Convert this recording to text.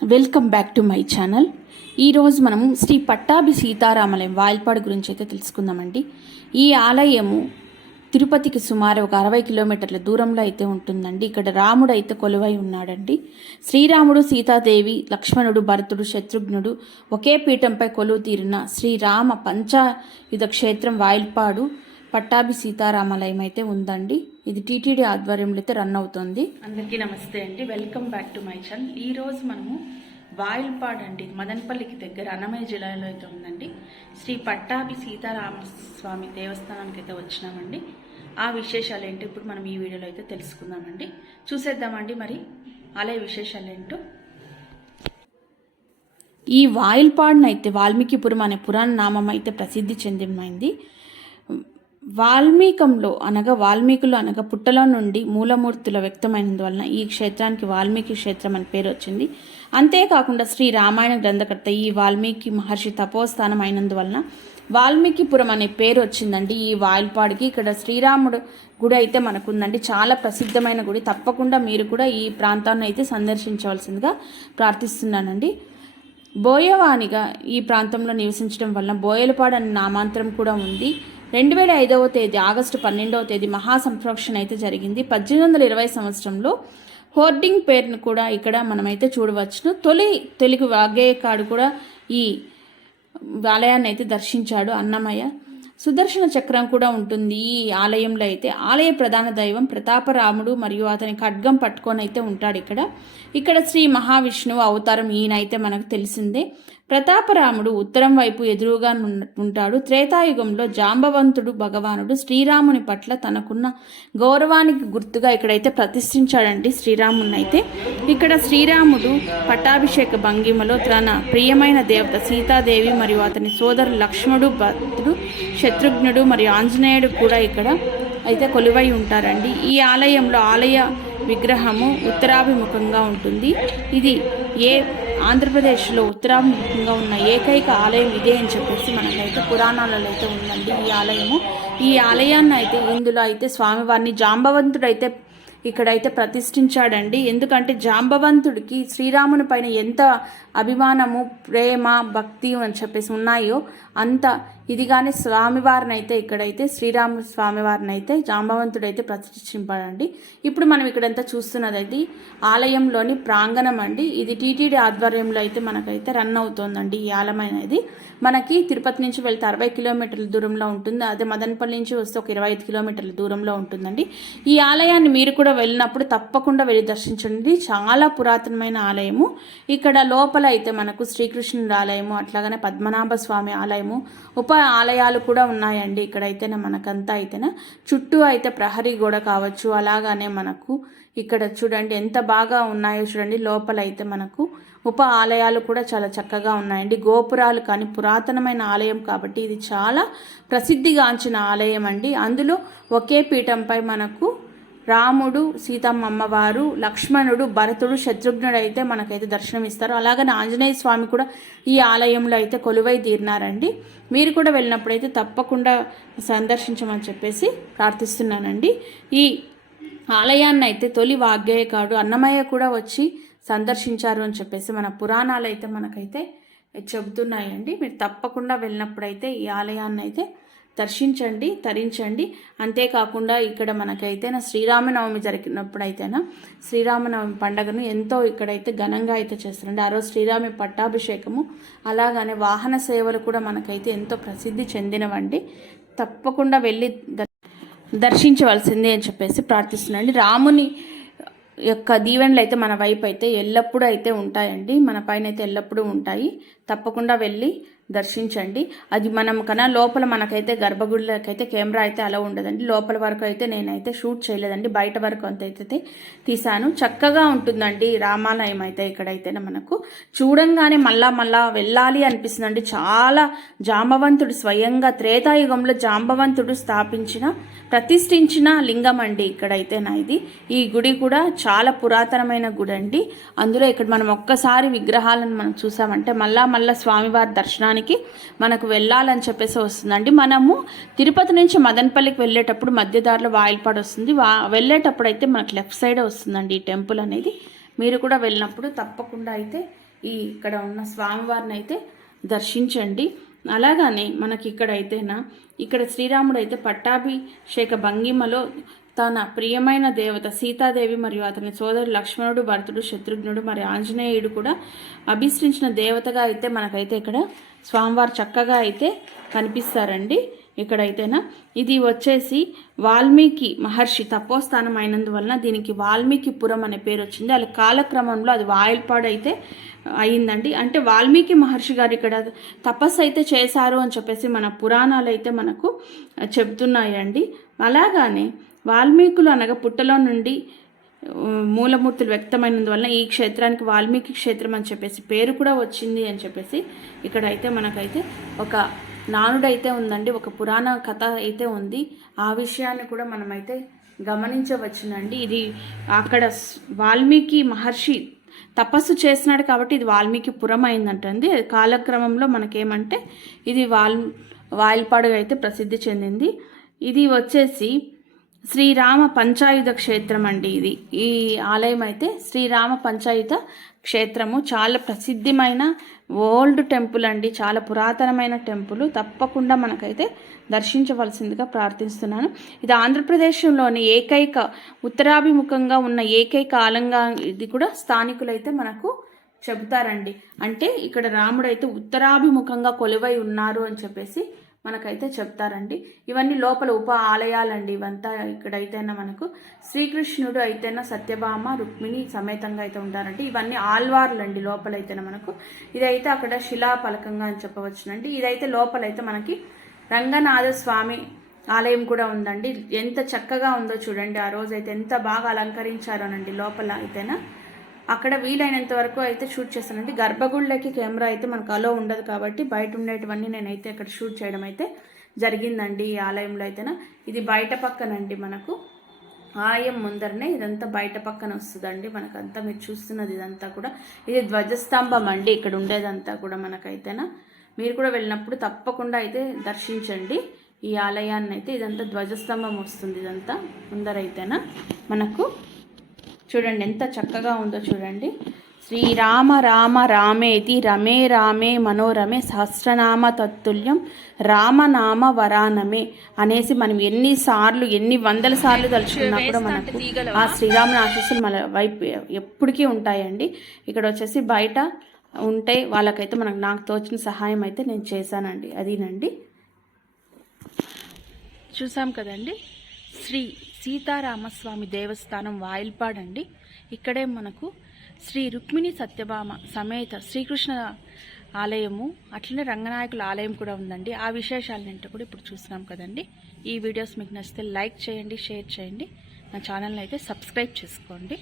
Welcome back to my channel. ఈరోజు మనము శ్రీ పట్టాభి సీతారామాలయం వాయిల్పాడు గురించి అయితే తెలుసుకుందామండి. ఈ ఆలయము తిరుపతికి సుమారు ఒక 60 కిలోమీటర్ల దూరంలో అయితే ఉంటుందండి. ఇక్కడ రాముడు అయితే కొలువై ఉన్నాడండి. శ్రీరాముడు, సీతాదేవి, లక్ష్మణుడు, భరతుడు, శత్రుఘ్నుడు ఒకే పీఠంపై కొలువు తీరిన శ్రీరామ పంచాయుధ క్షేత్రం వాయిల్పాడు పట్టాభి సీతారామాలయం అయితే ఉందండి. ఇది టీటీడీ ఆధ్వర్యంలో అయితే రన్ అవుతుంది. అందరికీ నమస్తే అండి, welcome back to my channel. ఈరోజు మనము వాయిల్పాడు అండి, మదనపల్లికి దగ్గర అన్నమయ్య జిల్లాలో అయితే ఉందండి. శ్రీ పట్టాభి సీతారామస్వామి దేవస్థానానికి అయితే వచ్చినామండి. ఆ విశేషాలు ఏంటో ఇప్పుడు మనం ఈ వీడియోలో అయితే తెలుసుకుందామండి. చూసేద్దామండి మరి ఆలయ విశేషాలు ఏంటో. ఈ వాయిల్పాడును అయితే వాల్మీకిపురం అనే పురాణ నామం అయితే ప్రసిద్ధి చెందినమైంది. వాల్మీకులు అనగా పుట్టలో నుండి మూలమూర్తుల వ్యక్తమైనందువలన ఈ క్షేత్రానికి వాల్మీకి క్షేత్రం అని పేరు వచ్చింది. అంతేకాకుండా శ్రీ రామాయణ గ్రంథకర్త ఈ వాల్మీకి మహర్షి తపోస్థానం అయినందువలన వాల్మీకిపురం అనే పేరు వచ్చిందండి ఈ వాయిల్పాడుకి. ఇక్కడ శ్రీరాముడు గుడి అయితే మనకు ఉందండి, చాలా ప్రసిద్ధమైన గుడి. తప్పకుండా మీరు కూడా ఈ ప్రాంతాన్ని అయితే సందర్శించవలసిందిగా ప్రార్థిస్తున్నానండి. బోయవానిగా ఈ ప్రాంతంలో నివసించడం వలన బోయలపాడు అనే నామాంతరం కూడా ఉంది. 2005వ తేదీ ఆగస్టు 12వ తేదీ మహాసంప్రోక్షణ అయితే జరిగింది. 1820 సంవత్సరంలో హోర్డింగ్ పేరును కూడా ఇక్కడ మనమైతే చూడవచ్చును. తెలుగు వాగ్గేయకాడు కూడా ఈ ఆలయాన్ని అయితే దర్శించాడు అన్నమయ్య. సుదర్శన చక్రం కూడా ఉంటుంది ఈ ఆలయంలో అయితే. ఆలయ ప్రధాన దైవం ప్రతాపరాముడు మరియు అతని ఖడ్గం పట్టుకొని అయితే ఉంటాడు ఇక్కడ శ్రీ మహావిష్ణువు అవతారం ఈయనైతే మనకు తెలిసిందే. ప్రతాపరాముడు ఉత్తరం వైపు ఎదురుగా ఉంటాడు. త్రేతాయుగంలో జాంబవంతుడు భగవానుడు శ్రీరాముని పట్ల తనకున్న గౌరవానికి గుర్తుగా ఇక్కడైతే ప్రతిష్ఠించాడండి శ్రీరాముని అయితే. ఇక్కడ శ్రీరాముడు పట్టాభిషేక భంగిమలో తన ప్రియమైన దేవత సీతాదేవి మరియు అతని సోదరుడు లక్ష్మణుడు, భరతుడు, శత్రుఘ్నుడు మరియు ఆంజనేయుడు కూడా ఇక్కడ అయితే కొలువై ఉంటారండి. ఈ ఆలయంలో ఆలయ విగ్రహము ఉత్తరాభిముఖంగా ఉంటుంది. ఇది ఆంధ్రప్రదేశ్లో ఉత్తరాభిముఖంగా ఉన్న ఏకైక ఆలయం ఇదే అని చెప్పేసి మనకైతే పురాణాలలో అయితే ఉందండి ఈ ఆలయాన్ని అయితే ఇందులో అయితే స్వామివారిని జాంబవంతుడు అయితే ఇక్కడైతే ప్రతిష్ఠించాడండి. ఎందుకంటే జాంబవంతుడికి శ్రీరాముని పైన ఎంత అభిమానము, ప్రేమ, భక్తి అని చెప్పేసి ఉన్నాయో అంత ఇదిగానే స్వామివారిని అయితే ఇక్కడైతే శ్రీరామ స్వామివారిని అయితే జాంబవంతుడైతే ప్రతిష్ఠించాడండి. ఇప్పుడు మనం ఇక్కడంతా చూస్తున్నది ఆలయంలోని ప్రాంగణం అండి. ఇది టీటీడీ ఆధ్వర్యంలో అయితే మనకైతే రన్ అవుతోందండి. ఈ ఆలయం అనేది మనకి తిరుపతి నుంచి వెళ్తే 60 కిలోమీటర్ల దూరంలో ఉంటుంది. అదే మదనపల్లి నుంచి వస్తే ఒక 25 కిలోమీటర్ల దూరంలో ఉంటుందండి. ఈ ఆలయాన్ని మీరు కూడా వెళ్ళినప్పుడు తప్పకుండా వెళ్ళి దర్శించండి. చాలా పురాతనమైన ఆలయము. ఇక్కడ లోపల అయితే మనకు శ్రీకృష్ణుడి ఆలయము, అట్లాగనే పద్మనాభ స్వామి ఆలయము, ఉప ఆలయాలు కూడా ఉన్నాయండి. ఇక్కడైతేనే మనకంతా అయితేనే చుట్టూ అయితే ప్రహరీ గోడ కావచ్చు. అలాగానే మనకు ఇక్కడ చూడండి ఎంత బాగా ఉన్నాయో చూడండి. లోపల అయితే మనకు ఉప ఆలయాలు కూడా చాలా చక్కగా ఉన్నాయండి. గోపురాలు కానీ పురాతనమైన ఆలయం కాబట్టి ఇది చాలా ప్రసిద్ధిగాంచిన ఆలయం అండి. అందులో ఒకే పీఠంపై మనకు రాముడు, సీతమ్మ అమ్మవారు, లక్ష్మణుడు, భరతుడు, శత్రుఘ్నుడు అయితే మనకైతే దర్శనమిస్తారు. అలాగనే ఆంజనేయ స్వామి కూడా ఈ ఆలయంలో అయితే కొలువై తీరినారండి. మీరు కూడా వెళ్ళినప్పుడైతే తప్పకుండా సందర్శించమని చెప్పేసి ప్రార్థిస్తున్నానండి. ఈ ఆలయాన్ని అయితే తొలి వాగ్గేయకాడు అన్నమయ్య కూడా వచ్చి సందర్శించారు అని చెప్పేసి మన పురాణాలు అయితే మనకైతే చెబుతున్నాయండి. మీరు తప్పకుండా వెళ్ళినప్పుడైతే ఈ ఆలయాన్ని అయితే దర్శించండి, తరించండి. అంతేకాకుండా ఇక్కడ మనకైతే శ్రీరామనవమి జరిగినప్పుడైతేనా శ్రీరామనవమి పండుగను ఎంతో ఇక్కడైతే ఘనంగా అయితే చేస్తారండి. ఆ రోజు శ్రీరామి పట్టాభిషేకము, అలాగనే వాహన సేవలు కూడా మనకైతే ఎంతో ప్రసిద్ధి చెందినవండి. తప్పకుండా వెళ్ళి దర్శించవలసిందే అని చెప్పేసి ప్రార్థిస్తున్నాండి. రాముని యొక్క దీవెనలు అయితే మన వైపు అయితే ఎల్లప్పుడూ అయితే ఉంటాయండి, మన పైన అయితే ఎల్లప్పుడూ ఉంటాయి. తప్పకుండా వెళ్ళి దర్శించండి. అది మనం కన్నా లోపల మనకైతే గర్భగుడిలోకి అయితే కెమెరా అయితే అలా ఉండదండి. లోపల వరకు అయితే నేనైతే షూట్ చేయలేదండి, బయట వరకు అంతైతే తీసాను. చక్కగా ఉంటుందండి రామాలయం అయితే. ఇక్కడైతే మనకు చూడంగానే మళ్ళా వెళ్ళాలి అనిపిస్తుందండి. చాలా జాంబవంతుడు స్వయంగా త్రేతాయుగంలో జాంబవంతుడు ప్రతిష్ఠించిన లింగం అండి ఇక్కడైతే ఇది. ఈ గుడి కూడా చాలా పురాతనమైన గుడి అండి. అందులో ఇక్కడ మనం ఒక్కసారి విగ్రహాలను మనం చూసామంటే మళ్ళా స్వామివారి దర్శనానికి మనకు వెళ్ళాలని చెప్పేసి వస్తుందండి. మనము తిరుపతి నుంచి మదనపల్లికి వెళ్ళేటప్పుడు మధ్యదారిలో వాయిల్పాడు వస్తుంది. వెళ్ళేటప్పుడు అయితే మనకు లెఫ్ట్ సైడే వస్తుందండి ఈ టెంపుల్ అనేది. మీరు కూడా వెళ్ళినప్పుడు తప్పకుండా అయితే ఇక్కడ ఉన్న స్వామివారిని అయితే దర్శించండి. అలాగానే మనకి ఇక్కడ శ్రీరాముడు అయితే పట్టాభిషేక భంగిమలో తన ప్రియమైన దేవత సీతాదేవి మరియు అతని సోదరుడు లక్ష్మణుడు, భరతుడు, శత్రుఘ్నుడు మరియు ఆంజనేయుడు కూడా అభిష్టించిన దేవతగా అయితే మనకైతే ఇక్కడ స్వామివారు చక్కగా అయితే కనిపిస్తారండి. ఇక్కడైతేనా ఇది వచ్చేసి వాల్మీకి మహర్షి తపోస్థానం అయినందువలన దీనికి వాల్మీకిపురం అనే పేరు వచ్చింది. అది కాలక్రమంలో అది వాయిల్పాడు అయితే అయిందండి. అంటే వాల్మీకి మహర్షి గారు ఇక్కడ తపస్సు అయితే చేశారు అని చెప్పేసి మన పురాణాలు అయితే మనకు చెబుతున్నాయండి. అలాగానే వాల్మీకులు అనగా పుట్టలో నుండి మూలమూర్తులు వ్యక్తమైనందువలన ఈ క్షేత్రానికి వాల్మీకి క్షేత్రం అని చెప్పేసి పేరు కూడా వచ్చింది అని చెప్పేసి ఇక్కడైతే మనకైతే ఒక నానుడైతే ఉందండి, ఒక పురాణ కథ అయితే ఉంది. ఆ విషయాన్ని కూడా మనమైతే గమనించవచ్చునండి. ఇది అక్కడ వాల్మీకి మహర్షి తపస్సు చేసినాడు కాబట్టి ఇది వాల్మీకిపురం అయిందంటండి. కాలక్రమంలో మనకేమంటే ఇది వాయిల్పాడుగా అయితే ప్రసిద్ధి చెందింది. ఇది వచ్చేసి శ్రీరామ పంచాయుధ క్షేత్రం అండి. ఈ ఆలయం అయితే శ్రీరామ పంచాయుధ క్షేత్రము చాలా ప్రసిద్ధమైన ఓల్డ్ టెంపుల్ అండి, చాలా పురాతనమైన టెంపుల్. తప్పకుండా మనకైతే దర్శించవలసిందిగా ప్రార్థిస్తున్నాను. ఇది ఆంధ్రప్రదేశ్లోని ఏకైక ఉత్తరాభిముఖంగా ఉన్న ఏకైక ఆలయంగా ఇది కూడా స్థానికులైతే మనకు చెబుతారండి. అంటే ఇక్కడ రాముడు అయితే ఉత్తరాభిముఖంగా కొలువై ఉన్నారు అని చెప్పేసి మనకైతే చెప్తారండి. ఇవన్నీ లోపల ఉప ఆలయాలండి. ఇవంతా ఇక్కడైతేనా మనకు శ్రీకృష్ణుడు అయితేనా సత్యభామ రుక్మిణి సమేతంగా అయితే ఉంటారండి. ఇవన్నీ ఆల్వార్లండి లోపలైతేనా మనకు. ఇదైతే అక్కడ శిలాఫలకంగా అని చెప్పవచ్చునండి. ఇదైతే లోపలైతే మనకి రంగనాథ స్వామి ఆలయం కూడా ఉందండి. ఎంత చక్కగా ఉందో చూడండి. ఆ రోజు అయితే ఎంత బాగా అలంకరించారోనండి లోపల అయితేనా. అక్కడ వీలైనంత వరకు అయితే షూట్ చేస్తానండి. గర్భగుళ్ళకి కెమెరా అయితే మనకు అలో ఉండదు కాబట్టి బయట ఉండేటివన్నీ నేనైతే అక్కడ షూట్ చేయడం అయితే జరిగిందండి ఈ ఆలయంలో అయితేనా. ఇది బయట పక్కనండి, మనకు ఆలయం ముందరనే ఇదంతా బయట పక్కన వస్తుందండి. మనకంతా మీరు చూస్తున్నది ఇదంతా కూడా ఇది ధ్వజస్తంభం అండి. ఇక్కడ ఉండేదంతా కూడా మనకైతేనా. మీరు కూడా వెళ్ళినప్పుడు తప్పకుండా అయితే దర్శించండి ఈ ఆలయాన్ని అయితే. ఇదంతా ధ్వజస్తంభం వస్తుంది ఇదంతా ముందరైతేనా మనకు. చూడండి ఎంత చక్కగా ఉందో చూడండి. శ్రీరామ రామ రామేతి రమే రామే మనోరమే సహస్రనామ తత్తుల్యం రామనామ వరానమే అనేసి మనం ఎన్ని వందల సార్లు తలుచుకున్నా కూడా మనకు ఆ శ్రీరాముని ఆశీస్సులు మన వైపు ఎప్పటికీ ఉంటాయండి. ఇక్కడ వచ్చేసి బయట ఉంటే వాళ్ళకైతే నాకు తోచిన సహాయం అయితే నేను చేశానండి. అదేనండి, చూసాం కదండి. శ్రీ సీతారామస్వామి దేవస్థానం వాయిల్పాడ్ అండి. ఇక్కడే మనకు శ్రీ రుక్మిణి సత్యభామ సమేత శ్రీకృష్ణ ఆలయము, అట్లనే రంగనాయకుల ఆలయం కూడా ఉందండి. ఆ విశేషాలన్నింటి కూడా ఇప్పుడు చూస్తున్నాం కదండి. ఈ వీడియోస్ మీకు నచ్చితే లైక్ చేయండి, షేర్ చేయండి, నా ఛానల్ని అయితే సబ్స్క్రైబ్ చేసుకోండి.